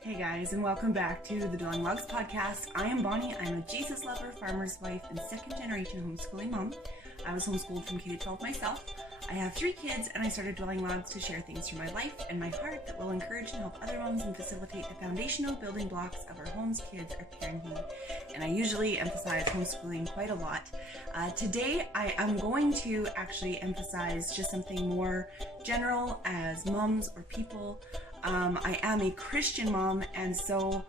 Hey guys, and welcome back to the Dwelling Logs podcast. I am Bonnie. I'm a Jesus lover, farmer's wife, and second generation homeschooling mom. I was homeschooled from K to 12 myself. I have 3 kids, and I started Dwelling Logs to share things from my life and my heart that will encourage and help other moms and facilitate the foundational building blocks of our homes, kids, our parenting. And I usually emphasize homeschooling quite a lot. Today, I am going to actually emphasize just something more general as moms or people. I am a Christian mom, and so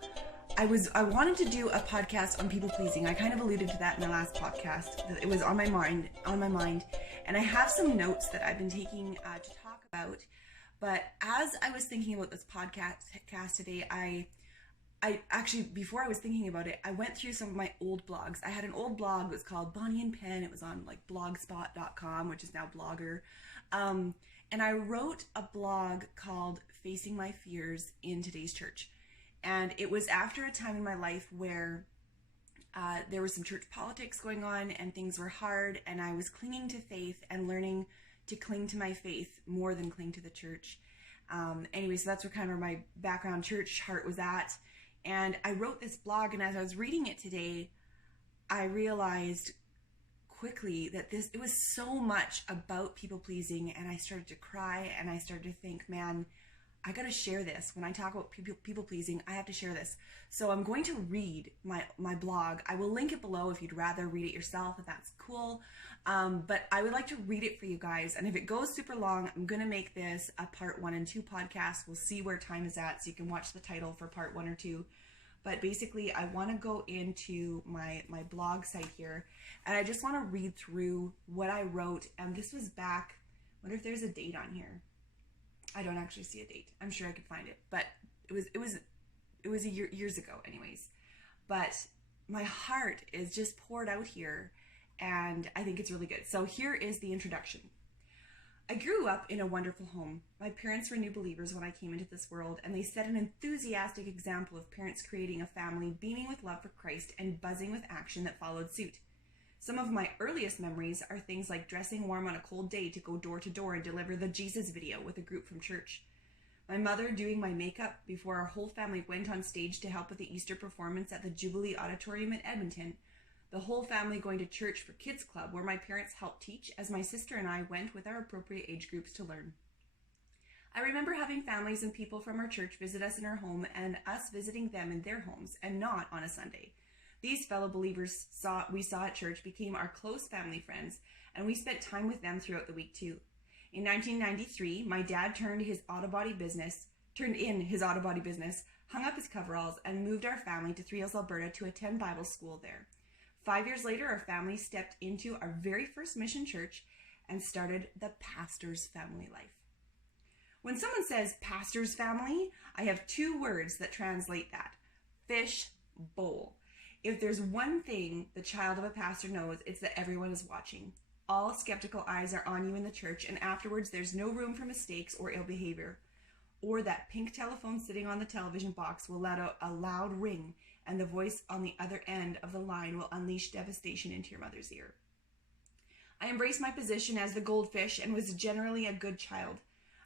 I wanted to do a podcast on people pleasing. I kind of alluded to that in the last podcast. It was on my mind, and I have some notes that I've been taking to talk about. But as I was thinking about this podcast today, I actually, before I was thinking about it, I went through some of my old blogs. I had an old blog that was called Bonnie and Pen. It was on like blogspot.com, which is now Blogger. And I wrote a blog called Facing My Fears in Today's Church. And it was after a time in my life where there was some church politics going on and things were hard, and I was clinging to faith and learning to cling to my faith more than cling to the church. Anyway, so that's where kind of my background church heart was at. And I wrote this blog, and as I was reading it today, I realized quickly that it was so much about people pleasing, and I started to cry, and I started to think, man, I gotta share this. When I talk about people pleasing, I have to share this. So I'm going to read my blog. I will link it below if you'd rather read it yourself, if that's cool. But I would like to read it for you guys. And if it goes super long, I'm gonna make this a part 1 and 2 podcast. We'll see where time is at, so you can watch the title for part 1 or 2. But basically, I want to go into my blog site here, and I just want to read through what I wrote. And this was back, I wonder if there's a date on here. I don't actually see a date. I'm sure I could find it, but it was a years ago anyways. But my heart is just poured out here, and I think it's really good. So here is the introduction. I grew up in a wonderful home. My parents were new believers when I came into this world, and they set an enthusiastic example of parents creating a family beaming with love for Christ and buzzing with action that followed suit. Some of my earliest memories are things like dressing warm on a cold day to go door to door and deliver the Jesus video with a group from church. My mother doing my makeup before our whole family went on stage to help with the Easter performance at the Jubilee Auditorium in Edmonton. The whole family going to church for Kids Club, where my parents helped teach, as my sister and I went with our appropriate age groups to learn. I remember having families and people from our church visit us in our home, and us visiting them in their homes, and not on a Sunday. These fellow believers we saw at church became our close family friends, and we spent time with them throughout the week too. In 1993, my dad turned in his auto body business, hung up his coveralls, and moved our family to Three Hills, Alberta to attend Bible school there. 5 years later, our family stepped into our very first mission church and started the pastor's family life. When someone says pastor's family, I have 2 words that translate that. Fish bowl. If there's one thing the child of a pastor knows, it's that everyone is watching. All skeptical eyes are on you in the church, and afterwards there's no room for mistakes or ill behavior. Or that pink telephone sitting on the television box will let out a loud ring, and the voice on the other end of the line will unleash devastation into your mother's ear. I embraced my position as the goldfish and was generally a good child.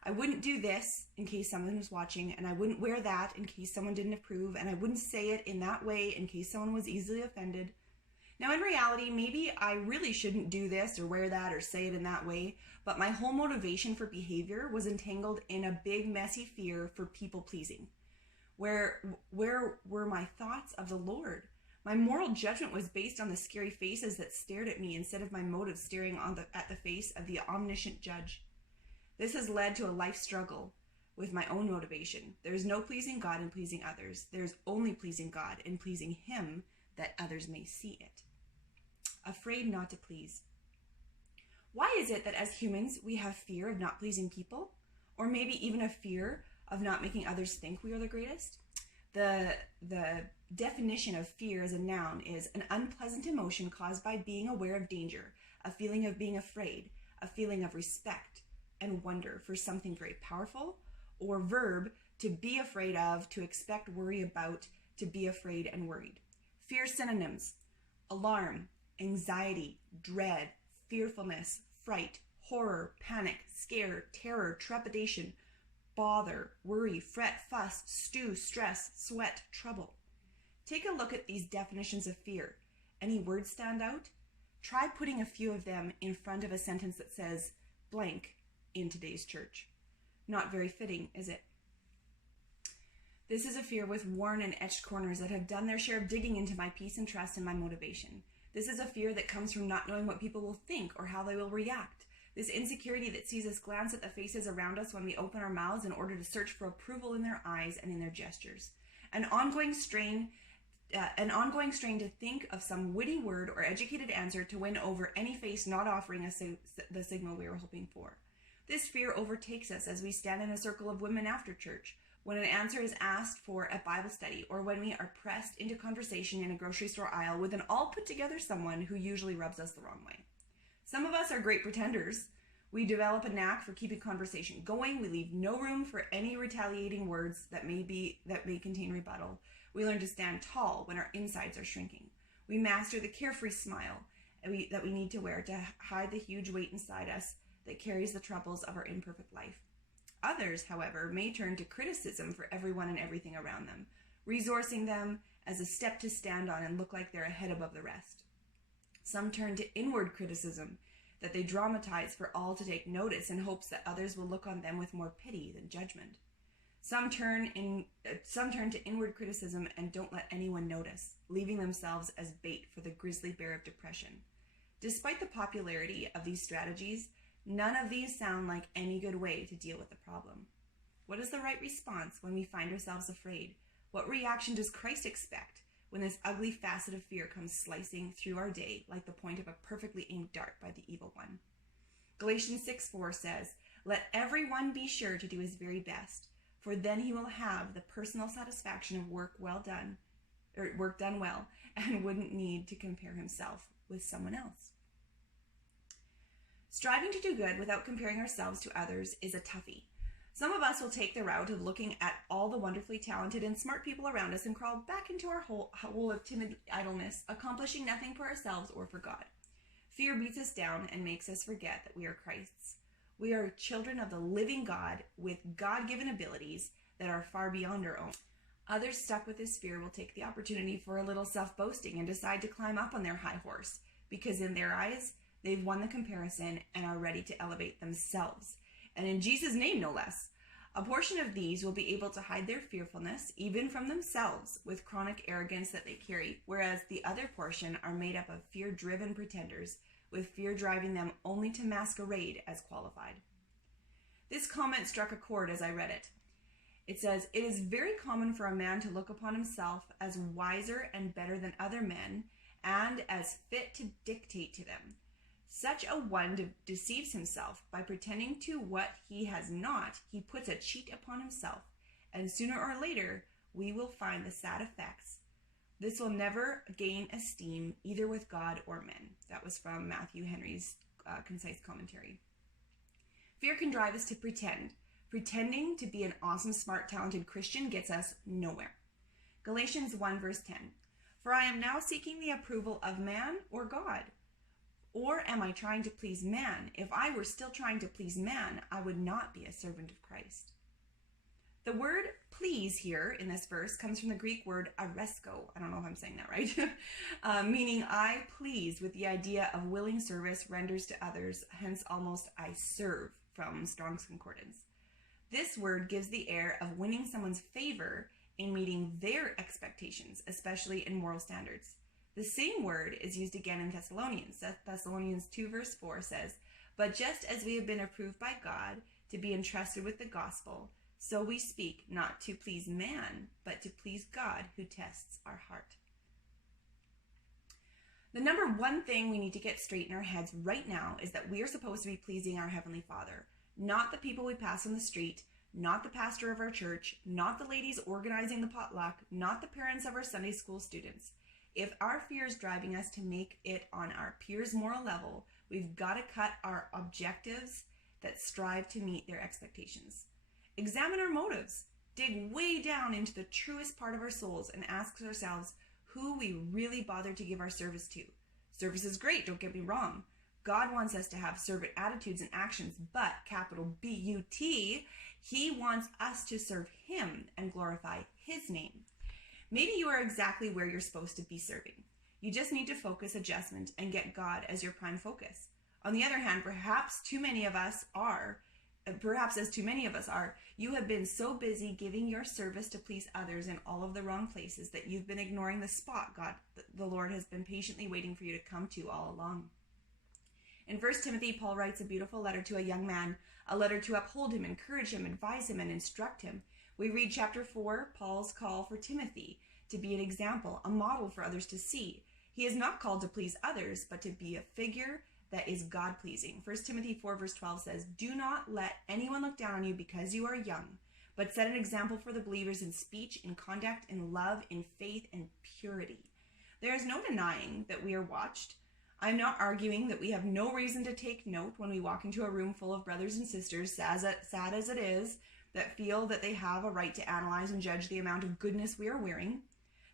I wouldn't do this in case someone was watching, and I wouldn't wear that in case someone didn't approve, and I wouldn't say it in that way in case someone was easily offended. Now in reality, maybe I really shouldn't do this or wear that or say it in that way, but my whole motivation for behavior was entangled in a big messy fear for people pleasing. Where were my thoughts of the Lord? My moral judgment was based on the scary faces that stared at me instead of my motive staring at the face of the omniscient judge. This has led to a life struggle with my own motivation. There is no pleasing God in pleasing others. There is only pleasing God in pleasing Him, that others may see it. Afraid not to please. Why is it that as humans we have fear of not pleasing people? Or maybe even a fear of not making others think we are the greatest? The definition of fear as a noun is an unpleasant emotion caused by being aware of danger, a feeling of being afraid, a feeling of respect and wonder for something very powerful, or verb, to be afraid of, to expect, worry about, to be afraid and worried. Fear synonyms: alarm, anxiety, dread, fearfulness, fright, horror, panic, scare, terror, trepidation, bother, worry, fret, fuss, stew, stress, sweat, trouble. Take a look at these definitions of fear. Any words stand out? Try putting a few of them in front of a sentence that says blank in today's church. Not very fitting, is it? This is a fear with worn and etched corners that have done their share of digging into my peace and trust and my motivation. This is a fear that comes from not knowing what people will think or how they will react. This insecurity that sees us glance at the faces around us when we open our mouths in order to search for approval in their eyes and in their gestures. An ongoing strain to think of some witty word or educated answer to win over any face not offering us the signal we were hoping for. This fear overtakes us as we stand in a circle of women after church, when an answer is asked for at Bible study, or when we are pressed into conversation in a grocery store aisle with an all-put-together someone who usually rubs us the wrong way. Some of us are great pretenders. We develop a knack for keeping conversation going. We leave no room for any retaliating words that may contain rebuttal. We learn to stand tall when our insides are shrinking. We master the carefree smile that we need to wear to hide the huge weight inside us that carries the troubles of our imperfect life. Others, however, may turn to criticism for everyone and everything around them, resourcing them as a step to stand on and look like they're a head above the rest. Some turn to inward criticism that they dramatize for all to take notice in hopes that others will look on them with more pity than judgment. Some turn to inward criticism and don't let anyone notice, leaving themselves as bait for the grizzly bear of depression. Despite the popularity of these strategies, none of these sound like any good way to deal with the problem. What is the right response when we find ourselves afraid? What reaction does Christ expect when this ugly facet of fear comes slicing through our day like the point of a perfectly aimed dart by the evil one? Galatians 6:4 says, "Let everyone be sure to do his very best, for then he will have the personal satisfaction of work done well, and wouldn't need to compare himself with someone else." Striving to do good without comparing ourselves to others is a toughie. Some of us will take the route of looking at all the wonderfully talented and smart people around us and crawl back into our hole of timid idleness, accomplishing nothing for ourselves or for God. Fear beats us down and makes us forget that we are Christ's. We are children of the living God with God-given abilities that are far beyond our own. Others stuck with this fear will take the opportunity for a little self-boasting and decide to climb up on their high horse, because in their eyes, they've won the comparison and are ready to elevate themselves. And in Jesus' name, no less. A portion of these will be able to hide their fearfulness, even from themselves, with chronic arrogance that they carry, whereas the other portion are made up of fear-driven pretenders, with fear driving them only to masquerade as qualified. This comment struck a chord as I read it. It says, "It is very common for a man to look upon himself as wiser and better than other men, and as fit to dictate to them. Such a one deceives himself by pretending to what he has not. He puts a cheat upon himself, and sooner or later we will find the sad effects. This will never gain esteem either with God or men." That was from Matthew Henry's concise commentary. Fear can drive us to pretend. Pretending to be an awesome, smart, talented Christian gets us nowhere. Galatians 1 verse 10. "For I am now seeking the approval of man or God? Or am I trying to please man? If I were still trying to please man, I would not be a servant of Christ." The word please here in this verse comes from the Greek word aresko. I don't know if I'm saying that right. Meaning I please, with the idea of willing service renders to others, hence almost I serve from Strong's Concordance. This word gives the air of winning someone's favor in meeting their expectations, especially in moral standards. The same word is used again in Thessalonians. Thessalonians 2 verse 4 says, "But just as we have been approved by God to be entrusted with the gospel, so we speak, not to please man, but to please God who tests our heart." The number one thing we need to get straight in our heads right now is that we are supposed to be pleasing our Heavenly Father, not the people we pass on the street, not the pastor of our church, not the ladies organizing the potluck, not the parents of our Sunday school students. If our fear is driving us to make it on our peers' moral level, we've got to cut our objectives that strive to meet their expectations. Examine our motives. Dig way down into the truest part of our souls and ask ourselves who we really bother to give our service to. Service is great, don't get me wrong, God wants us to have servant attitudes and actions, but capital B-U-T, he wants us to serve him and glorify his name. Maybe you are exactly where you're supposed to be serving. You just need to focus adjustment and get God as your prime focus. On the other hand, perhaps as too many of us are, you have been so busy giving your service to please others in all of the wrong places that you've been ignoring the spot the Lord has been patiently waiting for you to come to all along. In 1 Timothy, Paul writes a beautiful letter to a young man, a letter to uphold him, encourage him, advise him, and instruct him. We read chapter 4, Paul's call for Timothy to be an example, a model for others to see. He is not called to please others, but to be a figure that is God-pleasing. 1 Timothy 4 verse 12 says, "Do not let anyone look down on you because you are young, but set an example for the believers in speech, in conduct, in love, in faith, and purity." There is no denying that we are watched. I'm not arguing that we have no reason to take note when we walk into a room full of brothers and sisters, sad as it is, that feel that they have a right to analyze and judge the amount of goodness we are wearing.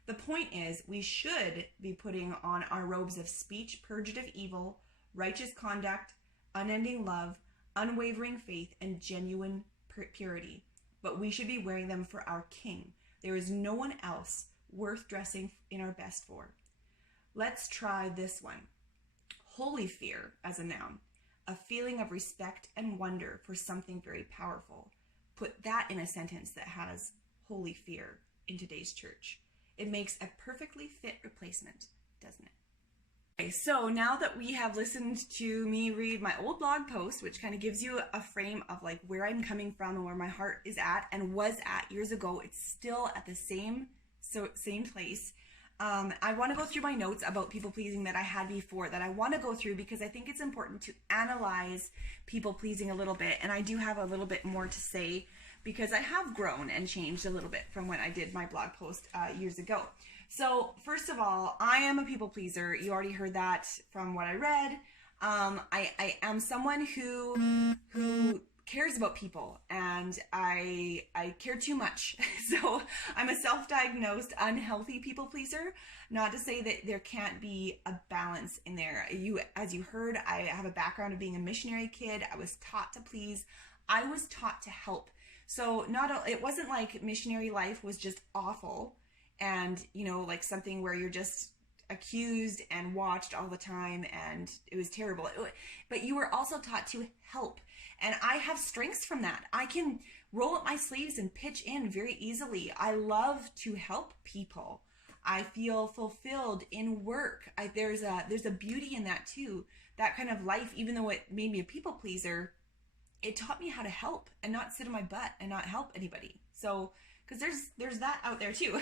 The point is, we should be putting on our robes of speech, purged of evil, righteous conduct, unending love, unwavering faith, and genuine purity. But we should be wearing them for our King. There is no one else worth dressing in our best for. Let's try this one. Holy fear as a noun, a feeling of respect and wonder for something very powerful. Put that in a sentence that has holy fear in today's church. It makes a perfectly fit replacement, doesn't it? Okay, so now that we have listened to me read my old blog post, which kind of gives you a frame of like where I'm coming from and where my heart is at and was at years ago, it's still at the same place. I want to go through my notes about people pleasing that I had before that I want to go through because I think it's important to analyze people pleasing a little bit. And I do have a little bit more to say because I have grown and changed a little bit from when I did my blog post years ago. So first of all, I am a people pleaser. You already heard that from what I read. I am someone who cares about people, and I care too much. So I'm a self-diagnosed unhealthy people pleaser. Not to say that there can't be a balance in there. As you heard, I have a background of being a missionary kid. I was taught to please. I was taught to help. So it wasn't like missionary life was just awful and, like something where you're just accused and watched all the time and it was terrible. But you were also taught to help. And I have strengths from that. I can roll up my sleeves and pitch in very easily. I love to help people. I feel fulfilled in work. There's a beauty in that too. That kind of life, even though it made me a people pleaser, it taught me how to help and not sit on my butt and not help anybody. So, because there's that out there too.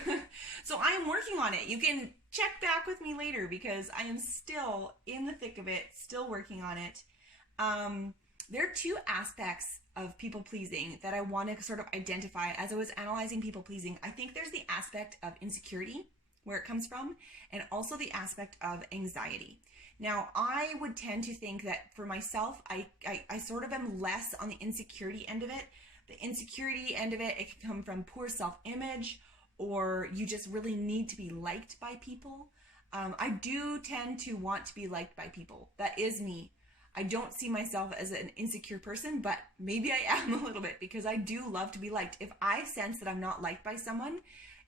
So I am working on it. You can check back with me later because I am still in the thick of it, still working on it. There are two aspects of people pleasing that I want to sort of identify as I was analyzing people pleasing. I think there's the aspect of insecurity, where it comes from, and also the aspect of anxiety. Now, I would tend to think that for myself, I sort of am less on the insecurity end of it. The insecurity end of it can come from poor self-image, or you just really need to be liked by people. I do tend to want to be liked by people. That is me. I don't see myself as an insecure person, but maybe I am a little bit because I do love to be liked. If I sense that I'm not liked by someone,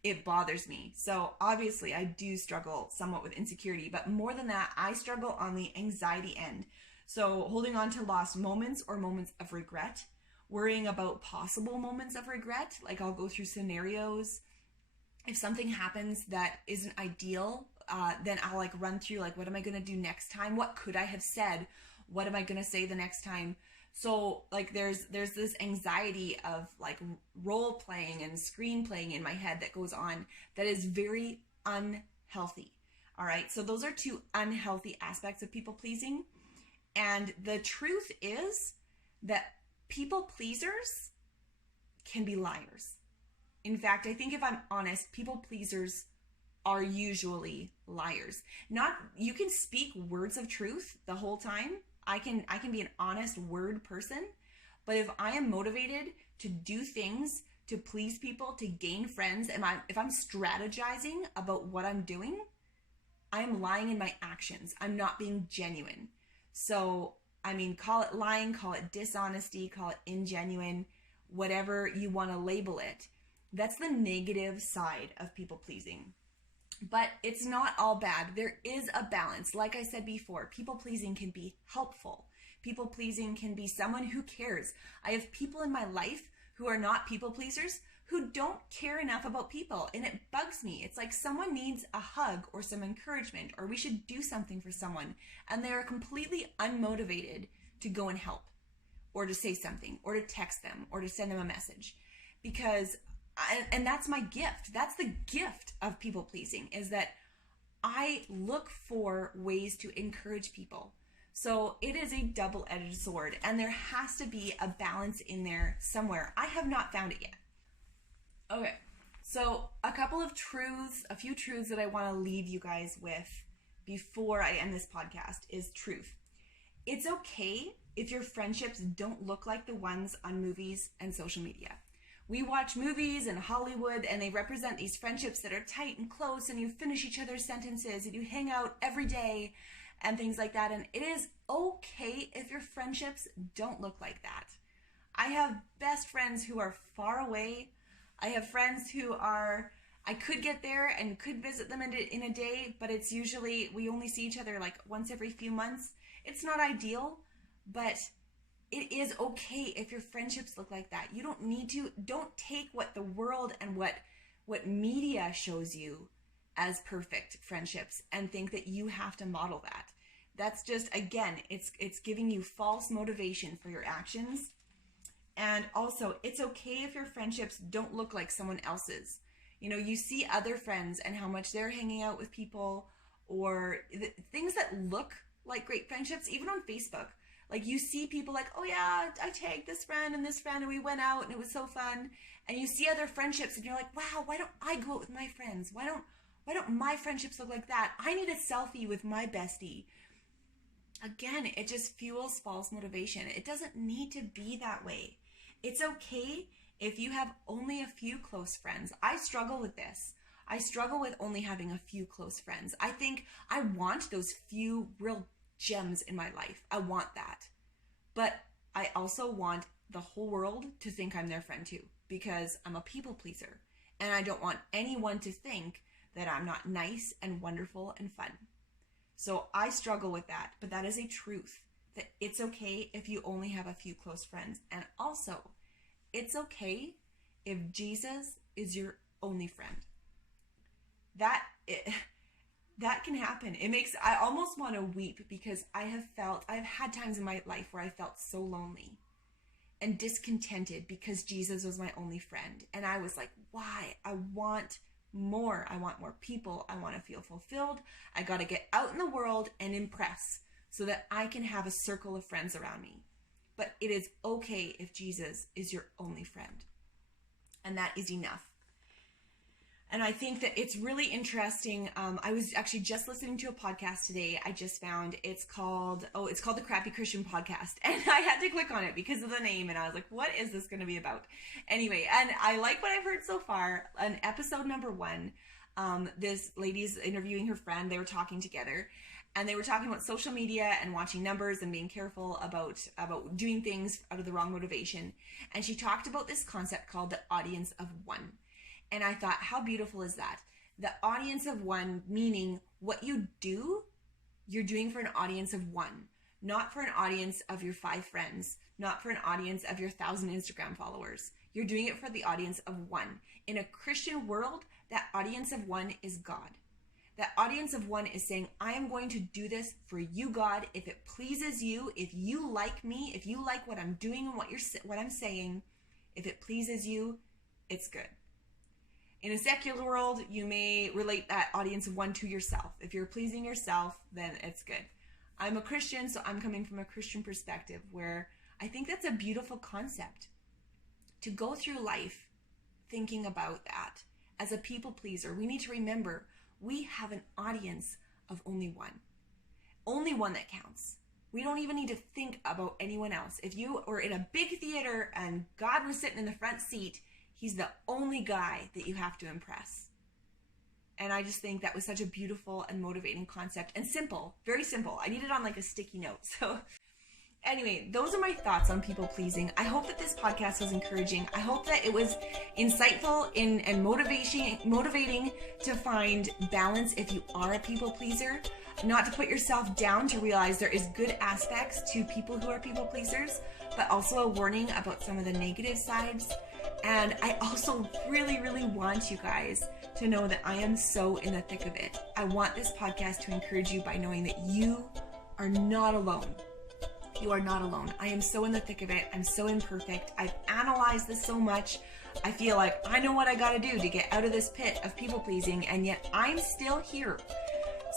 it bothers me. So obviously I do struggle somewhat with insecurity, but more than that, I struggle on the anxiety end. So holding on to lost moments or moments of regret, worrying about possible moments of regret. Like I'll go through scenarios. If something happens that isn't ideal, then I'll like run through like, what am I going to do next time? What could I have said? What am I going to say the next time? So like there's this anxiety of like role playing and screen playing in my head that goes on that is very unhealthy. All right. So those are two unhealthy aspects of people pleasing. And the truth is that people pleasers can be liars. In fact, I think if I'm honest, people pleasers are usually liars. You can speak words of truth the whole time. I can be an honest word person, but if I am motivated to do things to please people, to gain friends, if I'm strategizing about what I'm doing, I am lying in my actions. I'm not being genuine. So, I mean, call it lying, call it dishonesty, call it ingenuine, whatever you want to label it. That's the negative side of people pleasing. But it's not all bad. There is a balance. Like I said before, people pleasing can be helpful. People pleasing can be someone who cares. I have people in my life who are not people pleasers who don't care enough about people, and it bugs me. It's like someone needs a hug or some encouragement, or we should do something for someone, and they are completely unmotivated to go and help, or to say something, or to text them, or to send them a message. And that's my gift. That's the gift of people pleasing, is that I look for ways to encourage people. So it is a double-edged sword, and there has to be a balance in there somewhere. I have not found it yet. Okay, so a few truths that I want to leave you guys with before I end this podcast is truth. It's okay if your friendships don't look like the ones on movies and social media. We watch movies in Hollywood and they represent these friendships that are tight and close, and you finish each other's sentences and you hang out every day and things like that. And it is okay if your friendships don't look like that. I have best friends who are far away. I have friends who I could get there and could visit them in a day, but it's usually, we only see each other like once every few months. It's not ideal, but it is okay if your friendships look like that. You don't take what the world and what media shows you as perfect friendships and think that you have to model that. That's just, again, it's giving you false motivation for your actions. And also, it's okay if your friendships don't look like someone else's. You know, you see other friends and how much they're hanging out with people, or things that look like great friendships, even on Facebook. Like, you see people like, oh yeah, I tagged this friend and we went out and it was so fun. And you see other friendships and you're like, wow, why don't I go out with my friends? Why don't my friendships look like that? I need a selfie with my bestie. Again, it just fuels false motivation. It doesn't need to be that way. It's okay if you have only a few close friends. I struggle with this. I struggle with only having a few close friends. I think I want those few real gems in my life. I want that. But I also want the whole world to think I'm their friend too, because I'm a people pleaser. And I don't want anyone to think that I'm not nice and wonderful and fun. So I struggle with that, but that is a truth. That it's okay if you only have a few close friends. And also, it's okay if Jesus is your only friend. That can happen. I almost want to weep, because I've had times in my life where I felt so lonely and discontented because Jesus was my only friend. And I was like, why? I want more. I want more people. I want to feel fulfilled. I got to get out in the world and impress, so that I can have a circle of friends around me. But it is okay if Jesus is your only friend. And that is enough. And I think that it's really interesting. I was actually just listening to a podcast today. I just found it's called the Crappy Christian Podcast. And I had to click on it because of the name. And I was like, what is this going to be about? Anyway, and I like what I've heard so far. On episode number 1, this lady's interviewing her friend. They were talking together. And they were talking about social media and watching numbers and being careful about doing things out of the wrong motivation. And she talked about this concept called the audience of one. And I thought, how beautiful is that? The audience of one, meaning what you do, you're doing for an audience of one. Not for an audience of your 5 friends. Not for an audience of your 1,000 Instagram followers. You're doing it for the audience of one. In a Christian world, that audience of one is God. That audience of one is saying, I am going to do this for you, God. If it pleases you, if you like me, if you like what I'm doing and what I'm saying, if it pleases you, it's good. In a secular world, you may relate that audience of one to yourself. If you're pleasing yourself, then it's good. I'm a Christian, so I'm coming from a Christian perspective, where I think that's a beautiful concept. To go through life thinking about that. As a people pleaser, we need to remember we have an audience of only one. Only one that counts. We don't even need to think about anyone else. If you were in a big theater and God was sitting in the front seat, He's the only guy that you have to impress. And I just think that was such a beautiful and motivating concept, and simple, very simple. I need it on like a sticky note. So anyway, those are my thoughts on people pleasing. I hope that this podcast was encouraging. I hope that it was insightful and motivating to find balance if you are a people pleaser. Not to put yourself down, to realize there is good aspects to people who are people pleasers, but also a warning about some of the negative sides. And I also really, really want you guys to know that I am so in the thick of it. I want this podcast to encourage you by knowing that you are not alone. You are not alone. I am so in the thick of it. I'm so imperfect. I've analyzed this so much. I feel like I know what I got to do to get out of this pit of people pleasing, and yet I'm still here.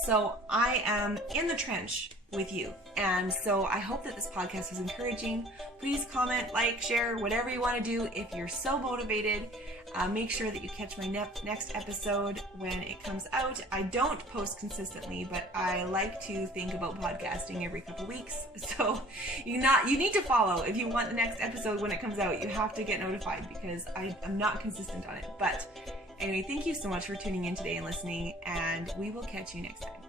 So I am in the trench with you. And so I hope that this podcast is encouraging. Please comment, like, share, whatever you want to do. If you're so motivated, make sure that you catch my next episode when it comes out. I don't post consistently, but I like to think about podcasting every couple weeks. So you need to follow. If you want the next episode when it comes out, you have to get notified, because I'm not consistent on it. But anyway, thank you so much for tuning in today and listening, and we will catch you next time.